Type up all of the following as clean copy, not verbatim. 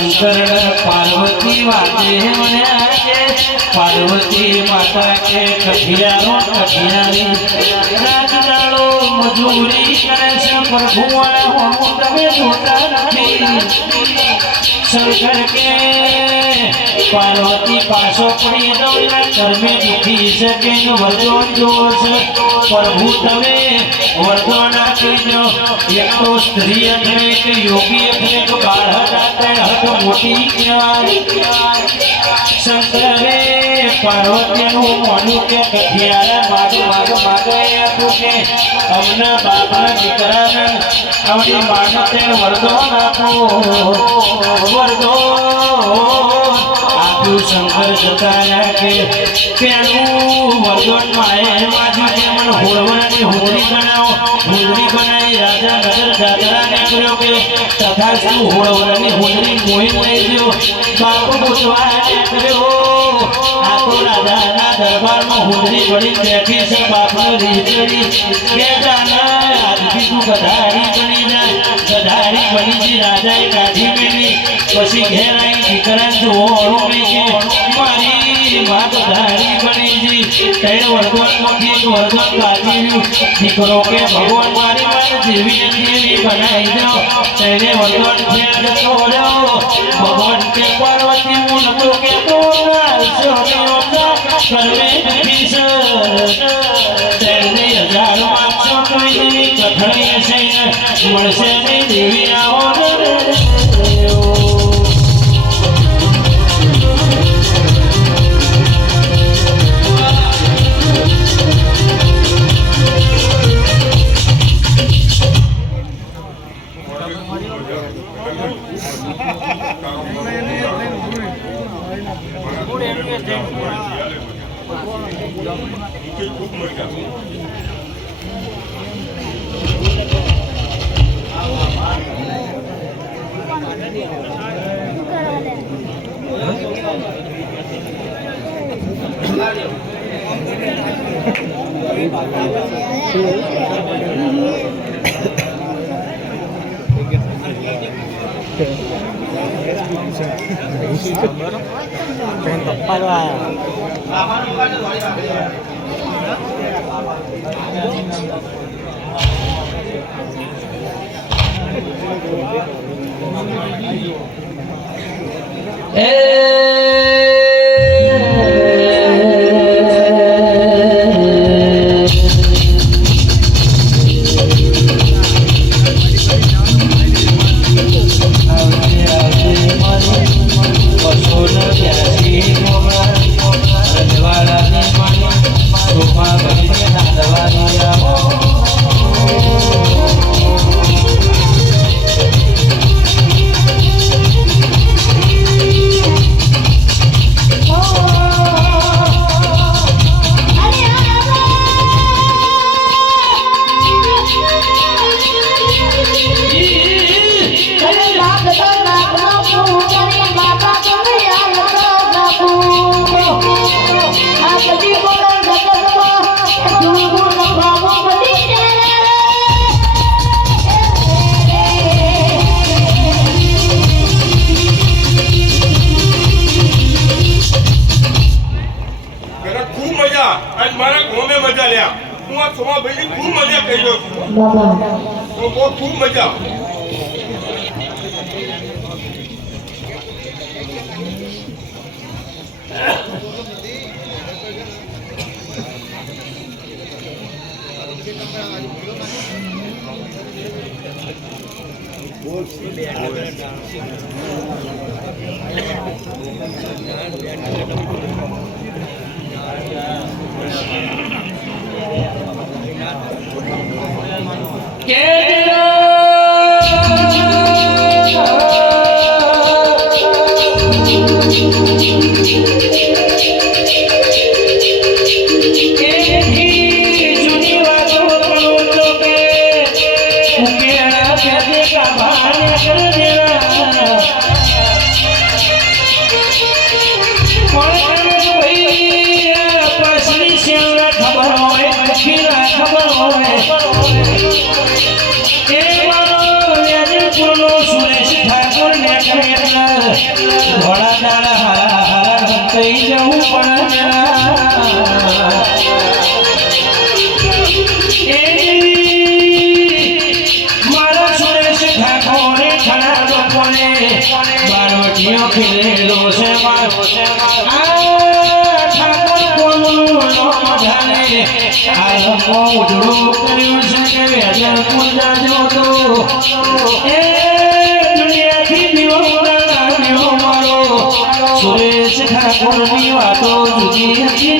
शंकर पार्वती वाजे पार्वती माता के कठियारो कठियारी राजदाड़ो मजूरी करे से प्रभु हम तमे जोता नहीं शंकर के पार्वती पासो पड़ी दौड़ा कर्मे दुखी सके वर्जोन जोश प्रभु तमे वर्जोन कीजो एक तो स्त्री अथरे के योगी अथरे को बाहर आते हट मोटी शंकरे पार्वती नु मनु के कठियारा मागे मागे मागे के अमना बापना दीकरा अवनी मानते वरदान आपो वरदान आपू शंकर जताया के पेनु वरदान माए माजी के मन होड़वनी होड़ी बनाई राजा नगर जागरा ने करो के तथा सु होड़वनी होड़ी मोहित नहीं दियो बापू बुझवाए करो आपो राजा ना दरबार में होड़ी बड़ी बैठी से बापू रीचड़ी के जाना आज भी तू गधारी बनी जा गधारी बनी जी राजा काठी मेली पछी घेर आई दीकरा जो ओरो में के मारी मां गधारी बनी जी तेरे वर्गों में एक वर्गों काठी दीकरो के भगवान मारी मारी देवी देवी बनाई दो तेरे वर्गों के जतो जाओ भगवान के पार्वती मुन तो के तो करवे पीस तेरे हजार माछो कोई नहीं कठड़ी से મળશે નહીં દેવી આવો खूब मजा મારા સુરેશ ઠાકોરે ઘણા લોકોને બારવટીઓ ખેલેલો છે મારો ઠાકોર કોનું જાણે આ ઉજળું કર્યું છે કે વેજર પૂજા જોતો એ દુનિયાથી દીવો આવ્યો મારો સુરેશ ઠાકોરની વાતો જુદી હતી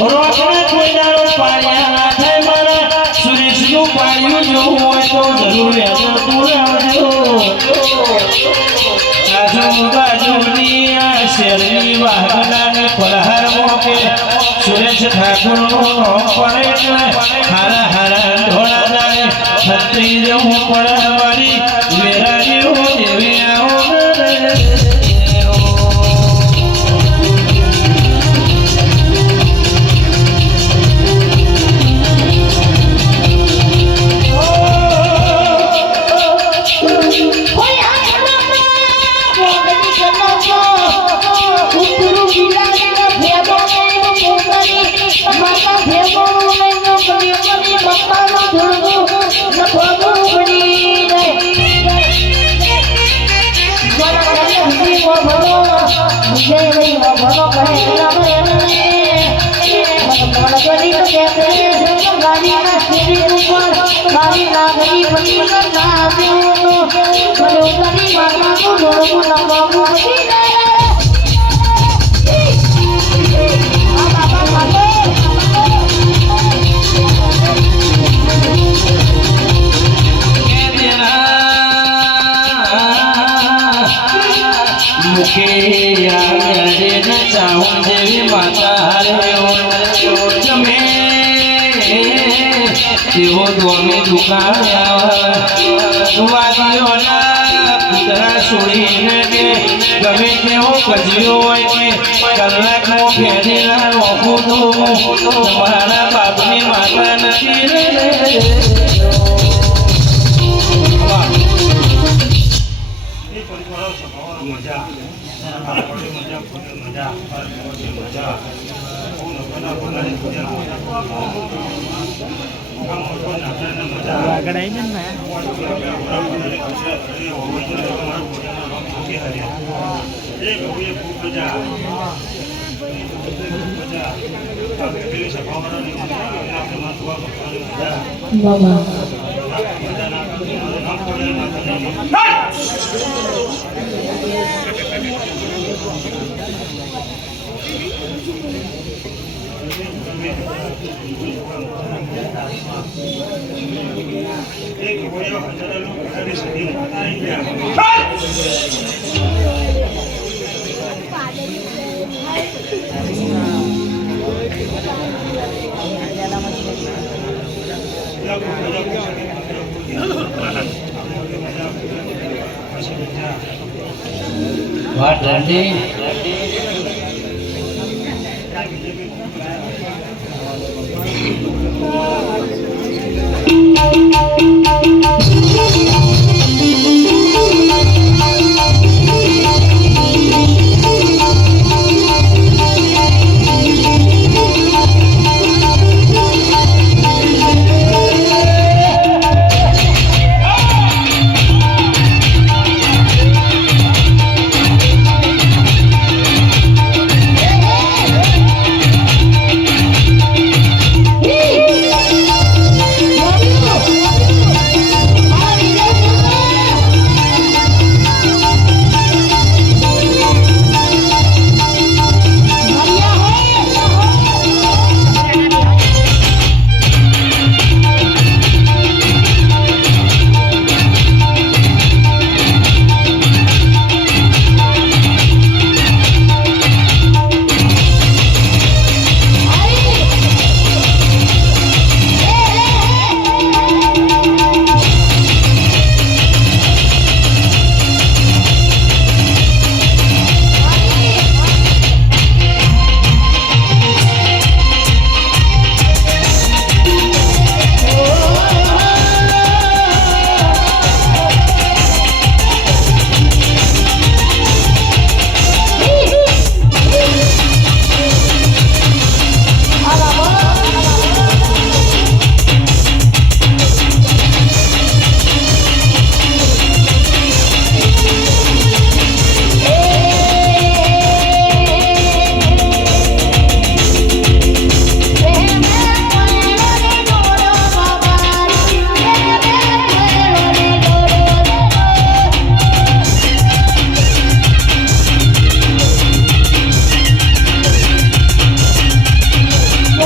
રોકડા કોઈ દાડો પાડ્યા ના થાય મારા સુરેશનું પાડ્યું જોવું હોય તો જરૂર વેજર પૂરાવજો આજુબાજુની આ શેરની વાહનાની ફલહાર મોકે સુરેશ ઠાકોરનો પડે એટલે હારા હારા ઢોળા જાય છત્રી જવું પડે મારી વેરાજીઓ દેવી આવો દેવી માતા જમે તેઓ દોમી દુકાન વાદીઓના પુતળા છોડીને કે ગમે તેવો કજ્યો હોય કે કલાકમાં ફેરેલા નોખું તો તમારા બાપની માતા નથી રે What Randy?